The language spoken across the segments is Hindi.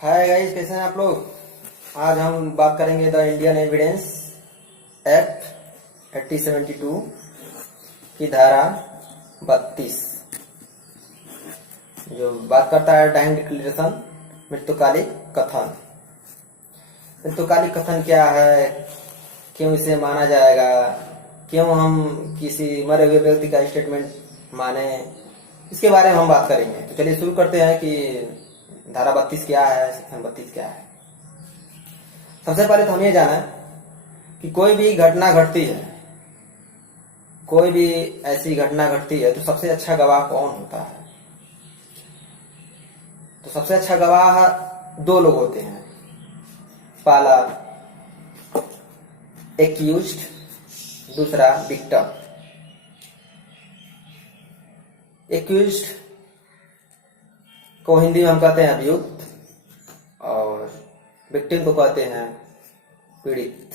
हाय गाइस, कैसे हैं आप लोग। आज हम बात करेंगे द इंडियन एविडेंस एक्ट 1872 की धारा 32 जो बात करता है डाइंग डिक्लेरेशन, मृत्युकालिक कथन। मृत्युकालिक कथन क्या है, क्यों इसे माना जाएगा, क्यों हम किसी मरे हुए व्यक्ति का स्टेटमेंट माने, इसके बारे में हम बात करेंगे। तो चलिए शुरू करते हैं कि धारा 32 क्या है, सेक्शन 32 क्या है। सबसे पहले तो हम ये जाना कि कोई भी घटना घटती है, कोई भी ऐसी घटना घटती है तो सबसे अच्छा गवाह कौन होता है। तो सबसे अच्छा गवाह दो लोग होते हैं। पहला एक्यूज्ड, दूसरा विक्टिम। एक्यूज्ड को हिंदी में हम कहते हैं अभियुक्त और विक्टिम को कहते हैं पीड़ित।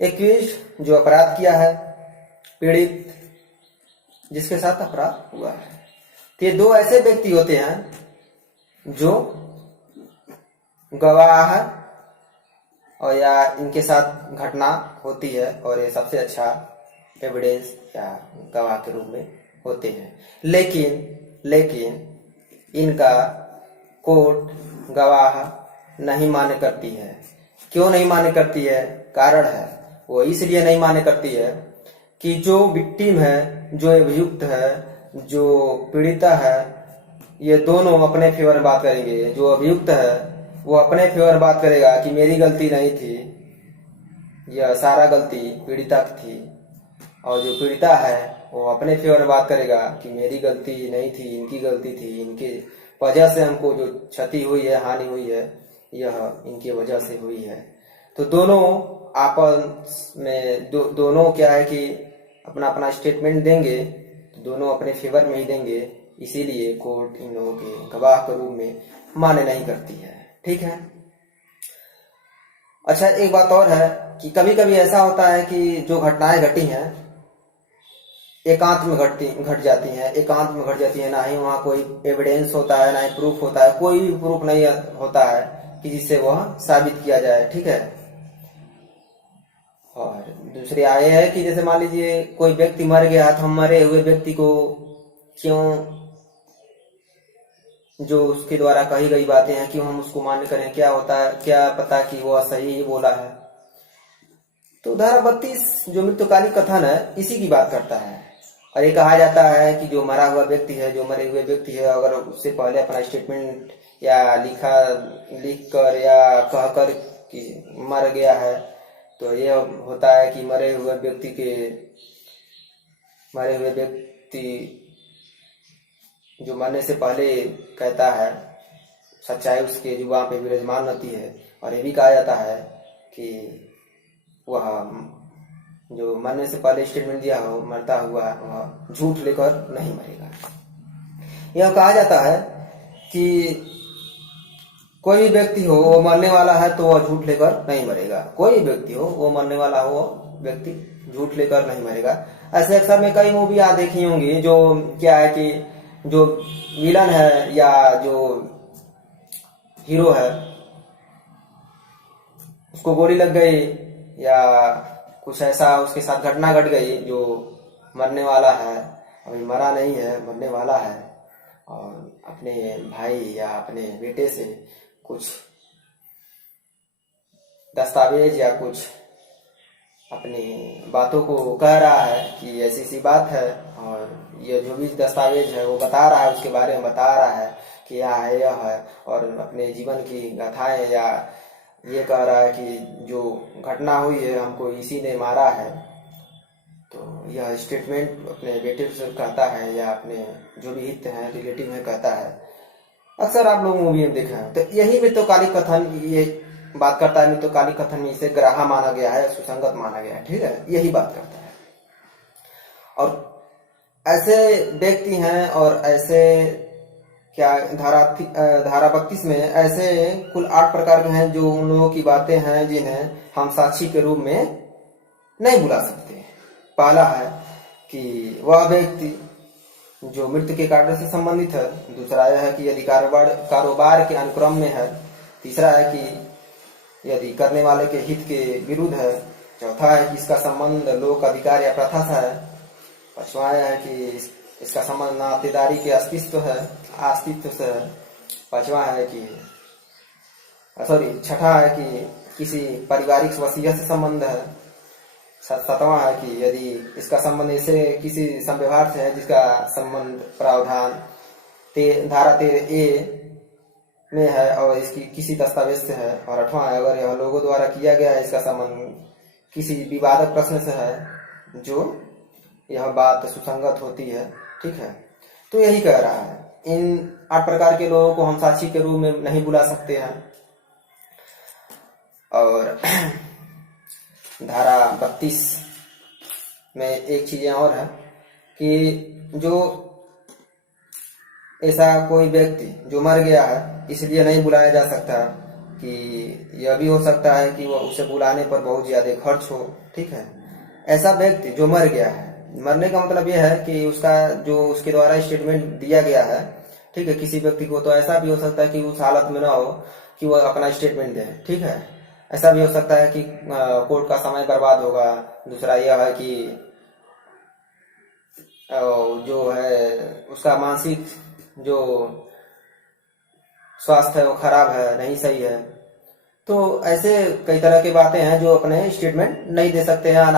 एक्यूज्ड जो अपराध किया है, पीड़ित जिसके साथ अपराध हुआ है। तो ये दो ऐसे व्यक्ति होते हैं जो गवाह और या इनके साथ घटना होती है और ये सबसे अच्छा एविडेंस या गवाह के रूप में होते हैं। लेकिन इनका कोर्ट गवाह नहीं मान्य करती है। क्यों नहीं मान्य करती है? कारण है वो इसलिए नहीं मान्य करती है कि जो विक्टिम है, जो अभियुक्त है, जो पीड़िता है, ये दोनों अपने फेवर में बात करेंगे। जो अभियुक्त है वो अपने फेवर बात करेगा कि मेरी गलती नहीं थी, यह सारा गलती पीड़िता की थी। और जो पीड़िता है वो अपने फेवर में बात करेगा कि मेरी गलती नहीं थी, इनकी गलती थी, इनकी वजह से हमको जो क्षति हुई है, हानि हुई है, यह इनकी वजह से हुई है। तो दोनों आपस में दोनों क्या है कि अपना अपना स्टेटमेंट देंगे, तो दोनों अपने फेवर में ही देंगे। इसीलिए कोर्ट इन लोगों के गवाह के रूप में मान्य नहीं करती है। ठीक है। अच्छा, एक बात और है कि कभी कभी ऐसा होता है कि जो घटनाएं घटी हैं एकांत में घट जाती हैं, ना ही वहाँ कोई एविडेंस होता है, ना ही प्रूफ होता है, कोई भी प्रूफ नहीं होता है कि जिससे वह साबित किया जाए। ठीक है। और दूसरी आय है कि जैसे मान लीजिए कोई व्यक्ति मर गया तो हम मरे हुए व्यक्ति को क्यों, जो उसके द्वारा कही गई बातें हैं, क्यों हम उसको मान्य करें? क्या होता है, क्या पता कि वह सही ही बोला है। तो धारा 32 जो मृत्युकालिक कथन है इसी की बात करता है। और ये कहा जाता है कि जो मरा हुआ व्यक्ति है, जो मरे हुए व्यक्ति है, अगर उससे पहले अपना स्टेटमेंट या लिख कर या कहकर कि मर गया है, तो ये होता है कि मरे हुए व्यक्ति जो मरने से पहले कहता है, सच्चाई उसके जुबान पे विराजमान रहती है। और ये भी कहा जाता है कि वह जो मरने से पहले स्टेटमेंट दिया हो, मरता हुआ वह झूठ लेकर नहीं मरेगा। यह कहा जाता है कि कोई भी व्यक्ति हो वो मरने वाला है तो वह झूठ लेकर नहीं मरेगा। कोई भी व्यक्ति हो वो मरने वाला हो, व्यक्ति झूठ लेकर नहीं मरेगा। ऐसे अक्सर में कई मूवी आप देखी होंगी जो क्या है कि जो विलन है या जो हीरो है उसको गोली लग गई या कुछ ऐसा उसके साथ घटना घट गई, जो मरने वाला है, अभी मरा नहीं है, मरने वाला है, और अपने भाई या अपने बेटे से कुछ दस्तावेज या कुछ अपनी बातों को कह रहा है कि ऐसी ऐसी बात है, और ये जो भी दस्तावेज है वो बता रहा है, उसके बारे में बता रहा है कि यह है, और अपने जीवन की गाथाएं या ये कह रहा है कि जो घटना हुई है हमको इसी ने मारा है। तो यह स्टेटमेंट अपने बेटे से कहता है या अपने जो भी हित हैं, रिलेटिव में कहता है। अक्सर आप लोग मूवी में देखा है। तो यही मृत्युकालिक कथन ये बात करता है। मृत्युकालिक कथन में इसे ग्राह्य माना गया है, सुसंगत माना गया है। ठीक है, यही बात करता है। और ऐसे व्यक्ति हैं और ऐसे क्या धारा 32 में ऐसे कुल 8 प्रकार के हैं जो उन लोगों की बातें हैं जिन्हें हम साक्षी के रूप में नहीं बुला सकते। पहला है कि वह व्यक्ति जो मृत्यु के कार्य से संबंधित है। दूसरा यह है कि यदि कारोबार के अनुक्रम में है। तीसरा है कि यदि करने वाले के हित के विरुद्ध है। चौथा है कि इसका संबंध लोक अधिकार या प्रथा से है। पांचवा है कि इसका संबंध नातेदारी के अस्तित्व से है। पांचवा है कि छठा है कि किसी पारिवारिक वसीयत से संबंध है। सातवां है कि यदि इसका संबंध ऐसे किसी संव्यवहार से है जिसका संबंध प्रावधान धारा 13A में है और इसकी किसी दस्तावेज से है। और आठवां है अगर यह लोगों द्वारा किया गया है, इसका संबंध किसी विवादक प्रश्न से है जो यह बात सुसंगत होती है। ठीक है, तो यही कह रहा है इन 8 प्रकार के लोगों को हम साक्षी के रूप में नहीं बुला सकते हैं। और धारा 32 में एक चीजें और है कि जो ऐसा कोई व्यक्ति जो मर गया है इसलिए नहीं बुलाया जा सकता, कि यह भी हो सकता है कि वह उसे बुलाने पर बहुत ज्यादा खर्च हो। ठीक है, ऐसा व्यक्ति जो मर गया है, मरने का मतलब यह है कि उसका जो उसके द्वारा स्टेटमेंट दिया गया है, ठीक है, किसी व्यक्ति को तो ऐसा भी हो सकता है कि उस हालत में ना हो कि वह अपना स्टेटमेंट दे। ठीक है, ऐसा भी हो सकता है कि कोर्ट का समय बर्बाद होगा। दूसरा यह है कि जो है उसका मानसिक जो स्वास्थ्य है वो खराब है, नहीं सही है। तो ऐसे कई तरह की बातें हैं जो अपने स्टेटमेंट नहीं दे सकते हैं,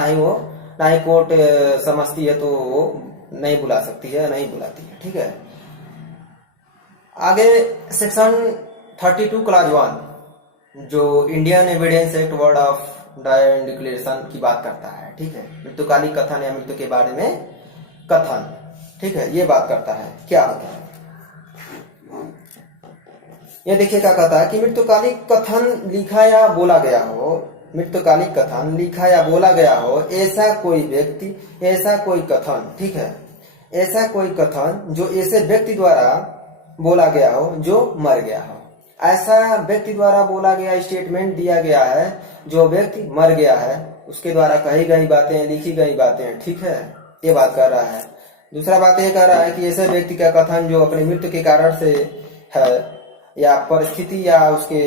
ना ही कोर्ट समझती है तो वो नहीं बुला सकती है, नहीं बुलाती है। ठीक है, आगे सेक्शन 32 क्लॉज 1 जो Indian evidence act word of डायर डिक्लेरेशन की बात करता है। ठीक है, मृत्युकालिक कथन या मृत्यु के बारे में कथन, ठीक है, ये बात करता है क्या होता है। ये देखिए क्या कहता है कि मृत्युकालिक कथन लिखा या बोला गया हो, मृत्युकालिक कथन लिखा या बोला गया हो ऐसा कोई व्यक्ति, ऐसा कोई कथन, ठीक है, ऐसा कोई कथन जो ऐसे व्यक्ति द्वारा बोला गया हो जो मर गया हो। ऐसा व्यक्ति द्वारा बोला गया स्टेटमेंट दिया गया है जो व्यक्ति मर गया है, उसके द्वारा कही गई बातें, लिखी गई बातें। ठीक है, ये बात कर रहा है। दूसरा बात ये कर रहा है कि ऐसे व्यक्ति का कथन जो अपने मृत्यु के कारण से है या परिस्थिति या उसके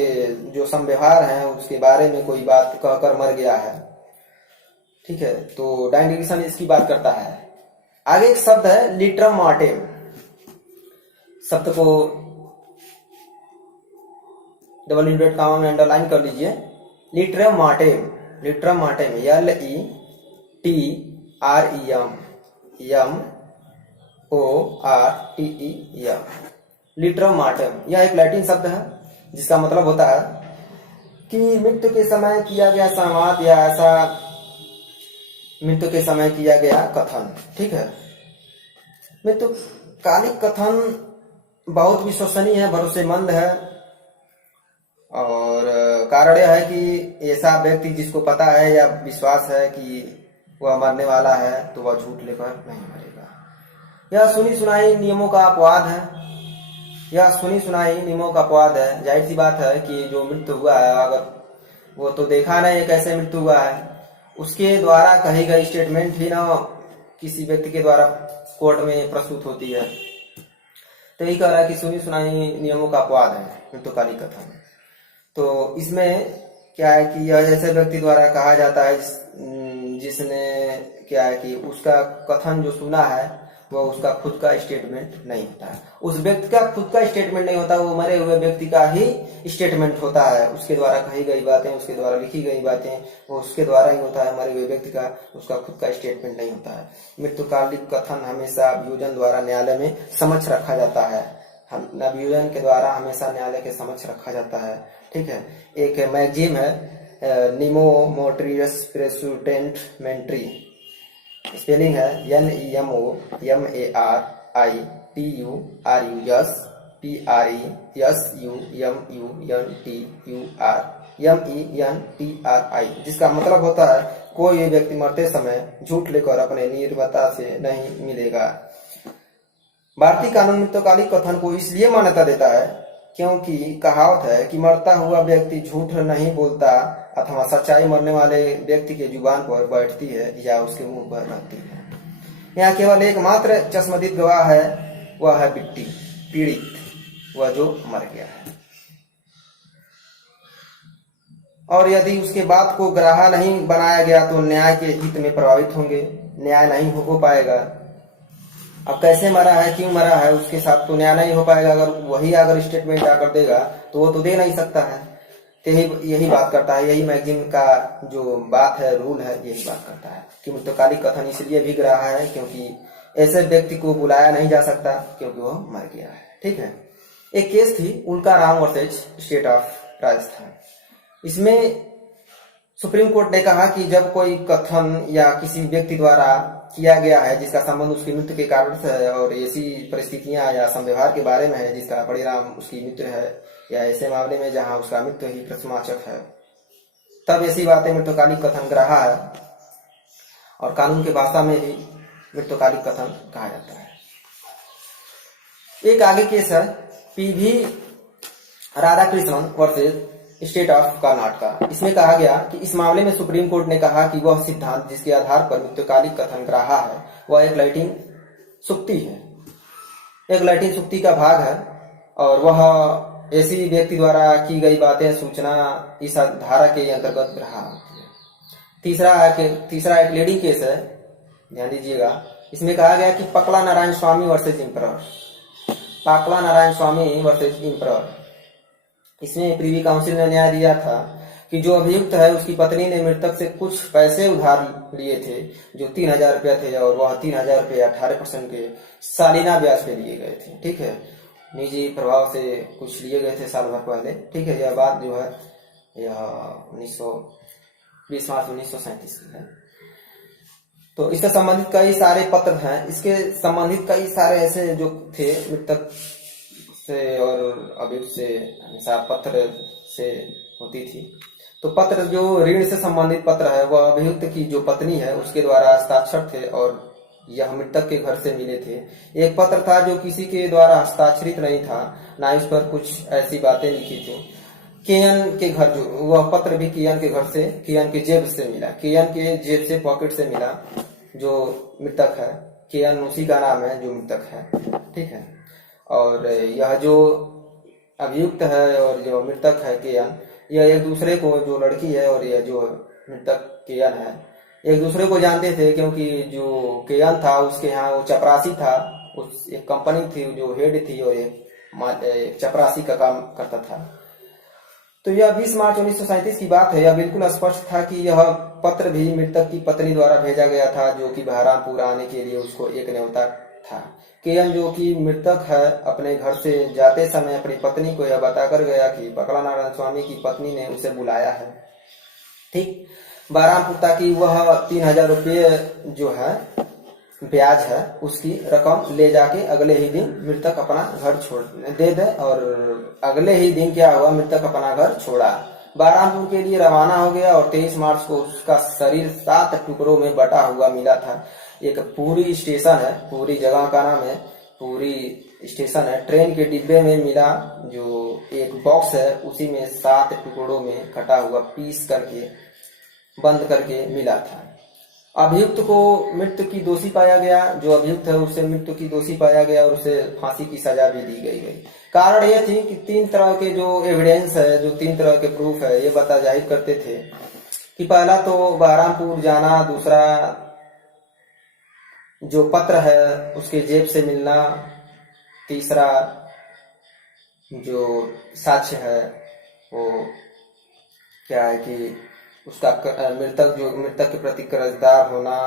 जो संव्यवहार है उसके बारे में कोई बात कहकर मर गया है। ठीक है, तो डायन डिक्लेरेशन इसकी बात करता है। आगे एक शब्द है लिटरम मॉर्टेम, शब्द को डबल इंडेड कॉमा में अंडरलाइन कर लीजिए। लिटरम मॉर्टेम, लिटरम मॉर्टेम LETRMORTEM, लिटरम मॉर्टेम यह एक लैटिन शब्द है जिसका मतलब होता है कि मृत्यु के समय किया गया संवाद या ऐसा मृत्यु के समय किया गया कथन। ठीक है, मृत्युकालिक कथन बहुत विश्वसनीय है, भरोसेमंद है। और कारण यह है कि ऐसा व्यक्ति जिसको पता है या विश्वास है कि वह मरने वाला है तो वह झूठ लेकर नहीं मरेगा। यह सुनी सुनाई नियमों का अपवाद है, यह सुनी सुनाई नियमों का अपवाद है। जाहिर सी बात है कि जो मृत्यु हुआ है अगर वो तो देखा नहीं कैसे मृत्यु हुआ है, उसके द्वारा कही गई स्टेटमेंट ही ना किसी व्यक्ति के द्वारा कोर्ट में प्रस्तुत होती है। तो यही कह रहा है कि सुनी सुनाई नियमों का अपवाद है मृत्युकालिक कथन। तो इसमें क्या है कि यह ऐसे व्यक्ति द्वारा कहा जाता है जिसने क्या है कि उसका कथन जो सुना है वो उसका खुद का स्टेटमेंट नहीं होता है, उस व्यक्ति का खुद का स्टेटमेंट नहीं होता, वो मरे हुए व्यक्ति का ही स्टेटमेंट होता है। उसके द्वारा कही गई बातें, उसके द्वारा लिखी गई बातें वो उसके द्वारा ही होता है, मरे हुए व्यक्ति का उसका खुद का स्टेटमेंट नहीं होता है। मृत्युकालिक कथन हमेशा अभियोजन द्वारा न्यायालय में समक्ष रखा जाता है, अभियोजन के द्वारा हमेशा न्यायालय के समक्ष रखा जाता है। ठीक है, एक मैगजीम है निमो मोट्रियस प्रेसुटेंट मेंट्री, स्पेलिंग है NEMOTRIUSPRESUMUNTURMENTRI, जिसका मतलब होता है कोई व्यक्ति मरते समय झूठ लेकर अपने निर्मता से नहीं मिलेगा। भारतीय कानून मृत्युकालिक कथन को इसलिए मान्यता देता है क्योंकि कहावत है कि मरता हुआ व्यक्ति झूठ नहीं बोलता अथवा सच्चाई मरने वाले व्यक्ति के जुबान पर बैठती है या उसके मुंह पर रहती है। यहाँ केवल एकमात्र चश्मदीद गवाह है, वह है बिट्टी पीड़ित, वह जो मर गया है। और यदि उसके बात को ग्राह्य नहीं बनाया गया तो न्याय के हित में प्रभावित होंगे, न्याय नहीं हो पाएगा। अब कैसे मरा है, क्यों मरा है, उसके साथ तो न्याय नहीं हो पाएगा। अगर वही अगर स्टेटमेंट आकर देगा तो वो तो दे नहीं सकता है। तो यही बात करता है, यही मैगजीन का जो बात है, रूल है, यही बात करता है कि मृतकालिक कथन इसलिए भी ग्राह्य है क्योंकि ऐसे व्यक्ति को बुलाया नहीं जा सकता क्योंकि वह मर गया है। ठीक है। एक केस थी उल्का Ram versus state of Rajasthan. इसमें सुप्रीम कोर्ट ने कहा कि जब कोई कथन या किसी व्यक्ति द्वारा किया गया है जिसका संबंध उसकी मृत्यु के कारण से है और ऐसी परिस्थितियां या संव्यवहार के बारे में है जिसका परिणाम उसकी मृत्यु है, या ऐसे मामले में जहां उसका मृत्यु ही प्रश्नवाचक है, तब ऐसी बातें मृत्युकालिक कथन ग्राह्य है और कानून के भाषा में ही मृत्युकालिक कथन कहा जाता है। एक आगे केस है PV Radhakrishnan versus state of Karnataka. इसमें कहा गया कि इस मामले में सुप्रीम कोर्ट ने कहा कि वह सिद्धांत जिसके आधार पर मृत्युकालिक कथन ग्राह्य है वह एक लैटिन सुक्ति है, एक लैटिन सुक्ति का भाग है और वह ऐसी व्यक्ति द्वारा की गई बातें सूचना इस धारा के अंतर्गत ग्राह्य होती है। तीसरा एक लीडिंग केस है, ध्यान दीजिएगा। इसमें कहा गया कि पकला नारायण स्वामी वर्सेज इम्परर, पाकला नारायण स्वामी वर्सेज इम्परर। इसमें प्रीवी काउंसिल ने न्याय दिया था कि जो अभियुक्त है उसकी पत्नी ने मृतक से कुछ पैसे उधार लिए थे जो 3000 रुपया थे और वह 3000 रुपये 18% के सालाना ब्याज पे लिए गए थे। ठीक है, निजी प्रभाव से कुछ लिए गए थे साल भर पहले। ठीक है, यह बात जो है यह 20 मार्च 1937 की है। तो इससे संबंधित कई सारे पत्र हैं, इसके संबंधित कई सारे ऐसे जो थे मृतक से और अभियुक्त से हमेशा पत्र से होती थी। तो पत्र जो ऋण से संबंधित पत्र है वह अभियुक्त की जो पत्नी है उसके द्वारा हस्ताक्षर थे और यह मृतक के घर से मिले थे। एक पत्र था जो किसी के द्वारा हस्ताक्षरित नहीं था, ना इस पर कुछ ऐसी बातें लिखी थी। केएन के घर, जो वह पत्र भी केएन के घर से, केएन के जेब से मिला, केएन के जेब से पॉकेट से मिला। जो मृतक है केएन उसी का नाम है जो मृतक है। ठीक है, और यह जो अभियुक्त है और जो मृतक है केएन, यह एक दूसरे को, जो लड़की है और यह जो मृतक केएन है, एक दूसरे को जानते थे क्योंकि जो केएन था उसके यहाँ वो चपरासी था, उस एक कंपनी थी जो हेड थी और एक चपरासी का काम करता था। तो यह 20 मार्च 1937 की बात है। यह बिल्कुल स्पष्ट था कि यह पत्र भी मृतक की पत्नी द्वारा भेजा गया था जो कि बहरामपुर आने के लिए उसको एक न्योता था। केएन जो कि मृतक है अपने घर से जाते समय अपनी पत्नी को यह बताकर गया कि पकला नारायण स्वामी की पत्नी ने उसे बुलाया है, ठीक, बहरामपुर, ताकि वह 3000 रुपये जो है ब्याज है उसकी रकम ले जाके अगले ही दिन मृतक अपना घर छोड़ दे और अगले ही दिन क्या हुआ, मृतक अपना घर छोड़ा, बहरामपुर के लिए रवाना हो गया और 23 मार्च को उसका शरीर 7 टुकड़ों में बटा हुआ मिला था। एक पूरी स्टेशन है, पूरी जगह का नाम है पूरी स्टेशन है, ट्रेन के डिब्बे में मिला, जो एक बॉक्स है उसी में 7 टुकड़ों में कटा हुआ पीस करके बंद करके मिला था। अभियुक्त को मृत्यु की दोषी पाया गया, जो अभियुक्त है उसे मृत्यु की दोषी पाया गया और उसे फांसी की सजा भी दी गई। कारण यह थी कि 3 तरह के जो एविडेंस है, जो 3 तरह के प्रूफ है, ये बता जाहिर करते थे कि पहला तो बहरामपुर जाना, दूसरा जो पत्र है उसके जेब से मिलना, तीसरा जो साक्ष्य है वो क्या है कि उसका मृतक के प्रति कर्जदार होना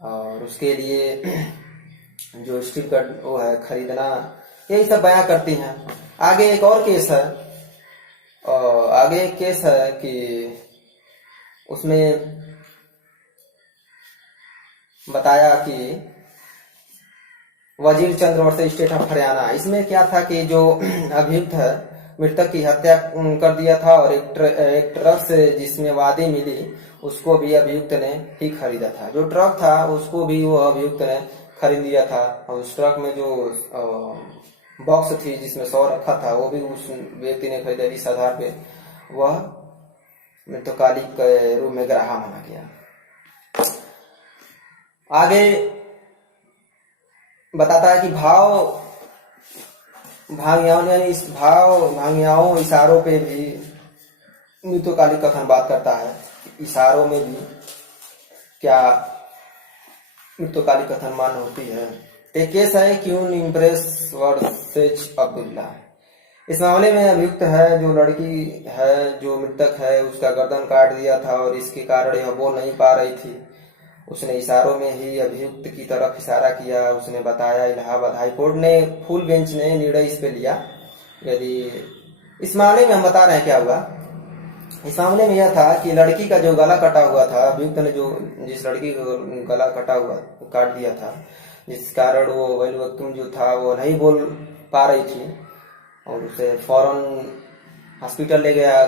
और उसके लिए जो स्टील का वो है खरीदना, यही सब बयां करती हैं। आगे एक और केस है, और आगे एक केस है कि उसमें बताया कि वजीर चंद्र वर्सेज स्टेट ऑफ हरियाणा। इसमें क्या था कि जो अभियुक्त है मृतक की हत्या कर दिया था और एक ट्रक से जिसमें वादी मिली उसको भी अभियुक्त ने ही खरीदा था। जो ट्रक था उसको भी वो अभियुक्त ने खरीद लिया था और उस ट्रक में जो बॉक्स थी जिसमें 100 रखा था वो भी उस व्यक्ति ने खरीदा। इस आधार पे वह मृतकालिक के रूप में ग्राह्य माना गया। आगे बताता है कि भांगियाओं यानी इस भांगियाओं इशारों पे भी मृत्युकालिक कथन बात करता है। इशारों में भी क्या मृत्युकालिक कथन मान्य होती है। तो केस है क्यून इम्प्रेस वर्सेज अब्दुल्ला। इस मामले में अभियुक्त है जो लड़की है, जो मृतक है, उसका गर्दन काट दिया था और इसके कारण यह बोल नहीं पा रही थी। उसने इशारों में ही अभियुक्त की तरफ इशारा किया। उसने बताया। इलाहाबाद हाईकोर्ट ने फुल बेंच ने निर्णय इस पे लिया। यदि इस मामले में हम बता रहे हैं क्या हुआ। इस मामले में यह था कि लड़की का जो गला कटा हुआ था, अभियुक्त ने जिस लड़की का गला काट दिया था, जिस कारण वो वक्तुम जो था वो नहीं बोल पा रही थी और उसे फौरन हॉस्पिटल ले जाया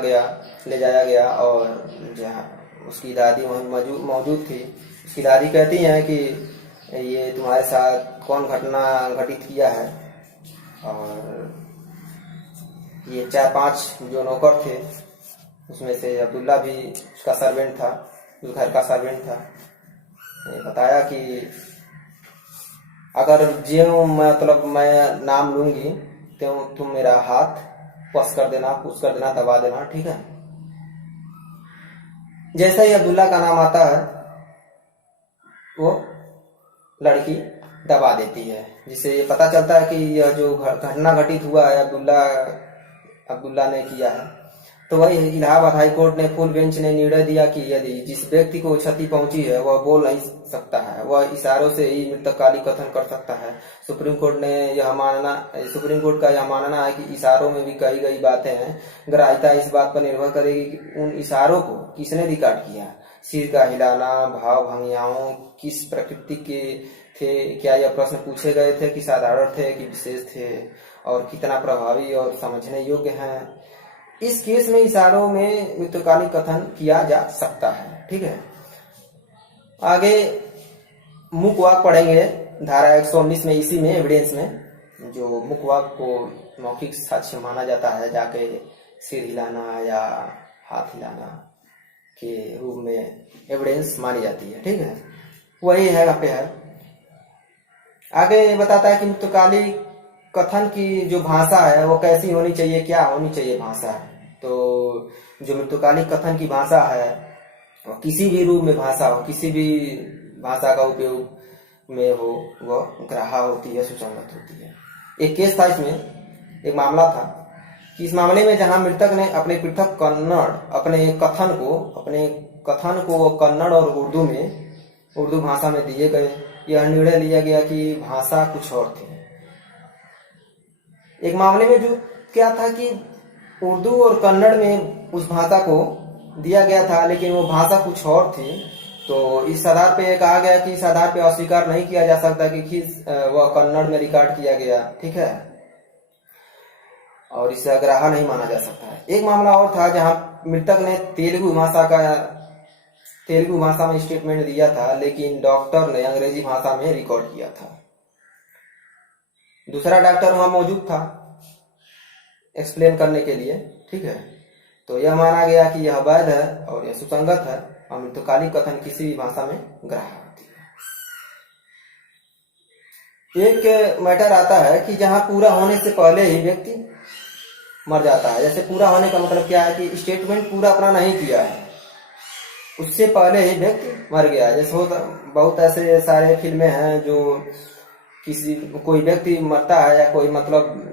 गया और जहाँ उसकी दादी वहीं मौजूद थी। उसकी दादी कहती हैं कि ये तुम्हारे साथ कौन घटना घटित किया है। और ये 4-5 जो नौकर थे उसमें से अब्दुल्ला भी उसका सर्वेंट था, उस घर का सर्वेंट था। बताया कि अगर जो मतलब मैं नाम लूंगी तो तुम मेरा हाथ पुश कर देना, दबा देना, ठीक है। जैसे ही अब्दुल्ला का नाम आता है वो लड़की दबा देती है, जिससे ये पता चलता है कि यह जो घटना घटित हुआ है अब्दुल्ला ने किया है। तो वही इलाहाबाद हाईकोर्ट ने फुल बेंच ने निर्णय दिया कि यदि जिस व्यक्ति को क्षति पहुंची है वह बोल नहीं सकता है, वह इशारों से ही मृतकालिक कथन कर सकता है। सुप्रीम कोर्ट का यह मानना है कि इशारों में भी कही गई बातें हैं। ग्राह्यता इस बात पर निर्भर करेगी कि उन इशारों को किसने रिकॉर्ड किया। सिर का हिलाना, भाव भंगियाओं किस प्रकृति के थे, क्या यह प्रश्न पूछे गए थे कि साधारण थे कि विशेष थे, और कितना प्रभावी और समझने योग्य हैं। इस केस में इशारों में मृत्युकालिक कथन किया जा सकता है, ठीक है। आगे मुकवाक पढ़ेंगे धारा 119 में। इसी में एविडेंस में जो मुकवाक को मौखिक साक्ष्य माना जाता है, जाके सिर हिलाना या हाथ हिलाना के रूप में एविडेंस मानी जाती है, ठीक है। वही है यहाँ पे है। आगे बताता है कि मृत्युकालिक कथन की जो भाषा है वो कैसी होनी चाहिए, क्या होनी चाहिए भाषा। तो जो मृत्युकालिक कथन की भाषा है वो किसी भी रूप में भाषा हो, किसी भी भाषा का उपयोग में हो, वह ग्राह्य होती है, सुसंगत होती है। एक केस था, इसमें एक मामला था कि इस मामले में जहां मृतक ने अपने पृथक अपने कथन को कन्नड़ और उर्दू भाषा में दिए गए। यह निर्णय लिया गया कि भाषा कुछ और थी। एक मामले में जो क्या था कि उर्दू और कन्नड़ में उस भाषा को दिया गया था, लेकिन वो भाषा कुछ और थी। तो इस आधार पे कहा गया कि इस आधार पे अस्वीकार नहीं किया जा सकता कि वह कन्नड़ में रिकॉर्ड किया गया, ठीक है, और इसे ग्राह्य नहीं माना जा सकता है। एक मामला और था जहां मृतक ने तेलुगु भाषा में स्टेटमेंट दिया था, लेकिन डॉक्टर ने अंग्रेजी भाषा में रिकॉर्ड किया था। दूसरा डॉक्टर वहां मौजूद था एक्सप्लेन करने के लिए, ठीक है। तो यह माना गया कि यह वैध है और यह सुसंगत है और मृत्युकालिक कथन किसी भी भाषा में ग्राह्य होती है। एक मैटर आता है कि जहां पूरा होने से पहले ही व्यक्ति मर जाता है। जैसे पूरा होने का मतलब क्या है कि स्टेटमेंट पूरा अपना नहीं किया है, उससे पहले ही व्यक्ति मर गया। जैसे बहुत ऐसे सारे फिल्में हैं जो कोई व्यक्ति मरता है या कोई मतलब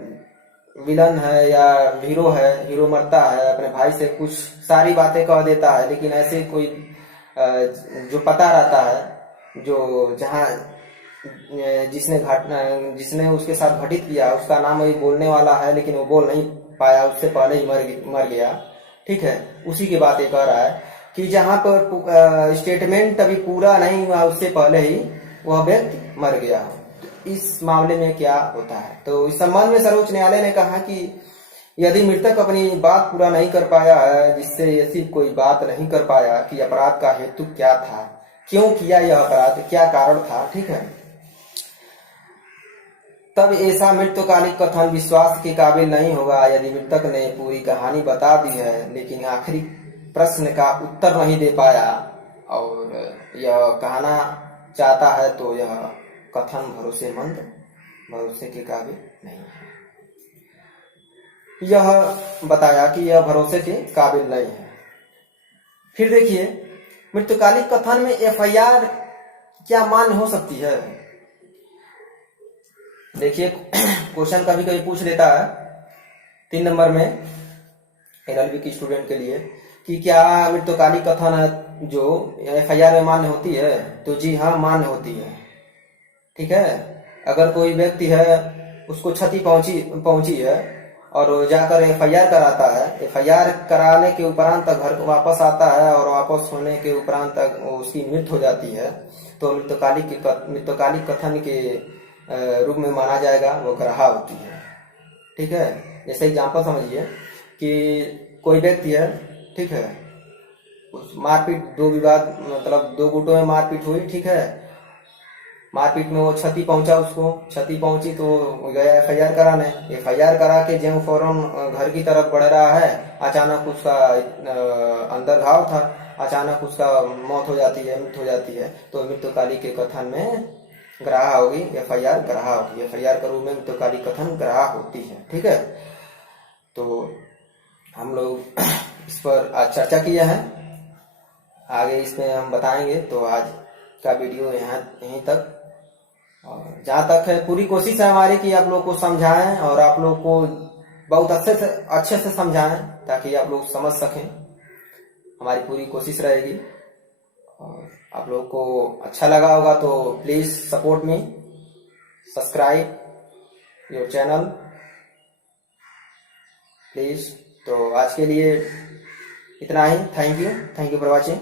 विलन है या हीरो मरता है, अपने भाई से कुछ सारी बातें कह देता है, लेकिन ऐसे कोई जो पता रहता है, जो जहां जिसने उसके साथ घटित किया उसका नाम वही बोलने वाला है, लेकिन वो बोल नहीं पाया, उससे पहले ही मर गया, ठीक है। उसी की बात ये कह रहा है कि जहां पर स्टेटमेंट अभी पूरा नहीं हुआ उससे पहले ही वह व्यक्ति मर गया हो। इस मामले में क्या होता है। तो इस संबंध में सर्वोच्च न्यायालय ने कहा कि यदि मृतक अपनी बात पूरा नहीं कर पाया है, जिससे ऐसी कोई बात नहीं कर पाया कि अपराध का हेतु क्या था, क्यों किया यह अपराध, क्या कारण था, ठीक है, तब ऐसा मृत्युकालिक कथन विश्वास के काबिल नहीं होगा। यदि मृतक ने पूरी कहानी बता दी है लेकिन आखिरी प्रश्न का उत्तर नहीं दे पाया और यह कहना चाहता है, तो यह कथन भरोसेमंद भरोसे के काबिल नहीं है। यह बताया कि यह भरोसे के काबिल नहीं है। फिर देखिए, मृत्युकालिक कथन में एफआईआर क्या मान्य हो सकती है? देखिए, क्वेश्चन कभी कभी पूछ लेता है 3 नंबर में एलएलबी की स्टूडेंट के लिए कि क्या मृत्युकालिक कथन जो एफआईआर में मान्य होती है? तो जी हाँ, मान्य होती है। ठीक है, अगर कोई व्यक्ति है, उसको क्षति पहुंची है और जाकर एफआईआर कराता है, एफआईआर कराने के उपरांत तक घर वापस आता है और वापस होने के उपरांत तक उसकी मृत्यु हो जाती है, तो मृत्युकालिक कथन के रूप में माना जाएगा, वो ग्राह्य होती है। ठीक है, जैसे एग्जाम्पल समझिए कि कोई व्यक्ति है, ठीक है, उस मारपीट, दो विवाद, मतलब 2 गुटों में मारपीट हुई। ठीक है, मारपीट में वो क्षति पहुंचा, उसको क्षति पहुंची तो गया एफआईआर कराने। एफआईआर करा के जो फौरन घर की तरफ बढ़ रहा है, अचानक उसका अंदर घाव था, अचानक उसका मौत हो जाती है, मृत्यु हो जाती है, तो मृत्युकालिक के कथन में ग्राह्य होगी, एफआईआर ग्राह्य होगी। एफआईआर के रूप में मृत्युकालिक कथन ग्राह्य होती है। ठीक है, तो हम लोग इस पर आज चर्चा किया है, आगे इसमें हम बताएंगे। तो आज का वीडियो यहीं तक। और जहाँ तक है, पूरी कोशिश है हमारी कि आप लोग को समझाएं और आप लोग को बहुत अच्छे से समझाएं ताकि आप लोग समझ सकें। हमारी पूरी कोशिश रहेगी। और आप लोग को अच्छा लगा होगा तो please support me, subscribe your channel please. तो आज के लिए इतना ही। Thank you for watching.